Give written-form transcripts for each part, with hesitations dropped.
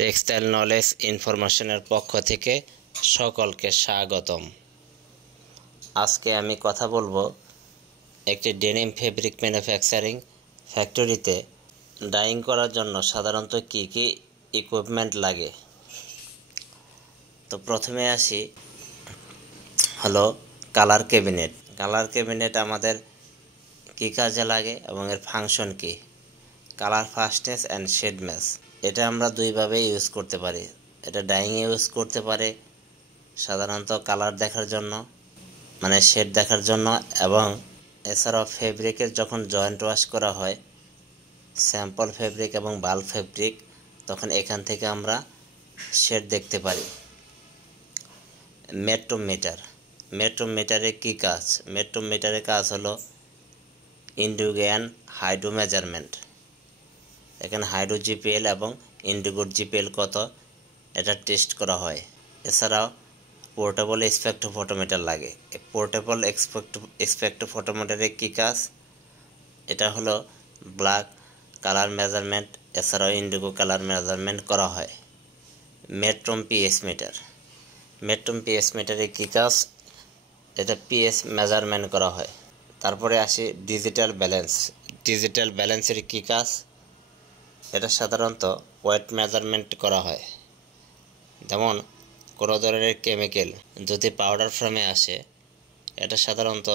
Textile knowledge ইনফরমেশনের পক্ষ থেকে সকলকে স্বাগতম। আজকে আমি কথা বলবো একটি ডেনিম ফেব্রিক ম্যানুফ্যাকচারিং ফ্যাক্টরিতে ডাইং করার জন্য সাধারণত কি কি ইকুইপমেন্ট লাগে। তো প্রথমে আসি হলো কালার ক্যাবিনেট। কালার ক্যাবিনেট আমাদের কি কাজে লাগে এবং এর ফাংশন কি। Colour fastness and shade match, এটা আমরা দুইভাবে ইউজ করতে পারি। এটা ডাইংয়ে ইউজ করতে পারে সাধারণত কালার দেখার জন্য, মানে শেড দেখার জন্য, এবং এছাড়াও ফেব্রিকের যখন জয়েন্ট ওয়াশ করা হয় স্যাম্পল ফেব্রিক এবং বাল্ক ফেব্রিক, তখন এখান থেকে আমরা শেড দেখতে পারি। মেট্রোমিটার, মেট্রোমিটারে কি কাজ? মেট্রোমিটারের কাজ হলো ইন্ডিগো অ্যান্ড হাইড্রো মেজারমেন্ট। এখানে হাইড্রো জিপিএল এবং ইন্ডিগোর জিপিএল কত এটা টেস্ট করা হয়। এছাড়াও পোর্টেবল স্পেকট্রোফটোমিটার লাগে। পোর্টেবল স্পেকট্রোফটোমিটারে কী কাজ? এটা হলো ব্ল্যাক কালার মেজারমেন্ট, এছাড়াও ইন্ডিগো কালার মেজারমেন্ট করা হয়। মেট্রোম পিএস মিটার, মেট্রোম পিএস মিটারে কী কাজ? এটা পিএস মেজারমেন্ট করা হয়। তারপরে আসি ডিজিটাল ব্যালেন্স। ডিজিটাল ব্যালেন্সের কী কাজ? এটা সাধারণত ওয়েট মেজারমেন্ট করা হয়। যেমন কোনো ধরনের কেমিক্যাল যদি পাউডার ফর্মে আসে, এটা সাধারণত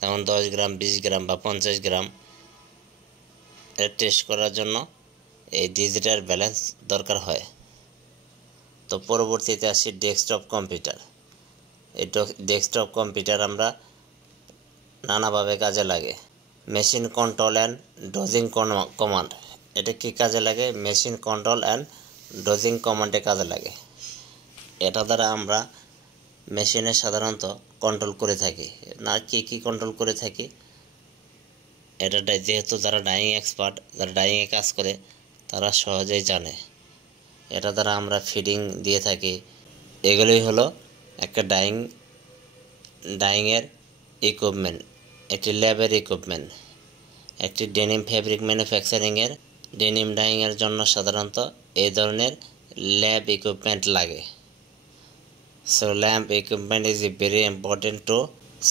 যেমন 10 গ্রাম, 20 গ্রাম বা 50 গ্রাম, এটা টেস্ট করার জন্য এই ডিজিটাল ব্যালেন্স দরকার হয়। তো পরবর্তীতে আসি ডেস্কটপ কম্পিউটার। এই ডেস্কটপ কম্পিউটার আমরা নানাভাবে কাজে লাগে। Machine control and dosing command, এটা কি কাজে লাগে? মেশিন কন্ট্রোল অ্যান্ড ডোজিং কমান্ডে কাজে লাগে। এটা দ্বারা আমরা মেশিনে সাধারণত কন্ট্রোল করে থাকি। না কি কন্ট্রোল করে থাকি, এটা যেহেতু যারা ডাইং এক্সপার্ট, যারা ডাইংয়ে কাজ করে তারা সহজেই জানে। এটা দ্বারা আমরা ফিডিং দিয়ে থাকি। এগুলোই হলো একটা ডাইংয়ের ইকুইপমেন্ট, একটি ল্যাবের ইকুইপমেন্ট। একটি ডেনিম ফেব্রিক ম্যানুফ্যাকচারিংয়ের ডেনিম ডাইংয়ের জন্য সাধারণত এই ধরনের ল্যাব ইকুইপমেন্ট লাগে। So lamp equipment is very important to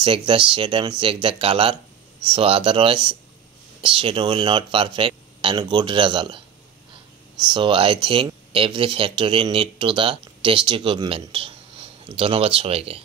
check the shade and check the color, so otherwise shade will not perfect and good result. So I think every factory need to the test equipment. ধন্যবাদ সবাইকে।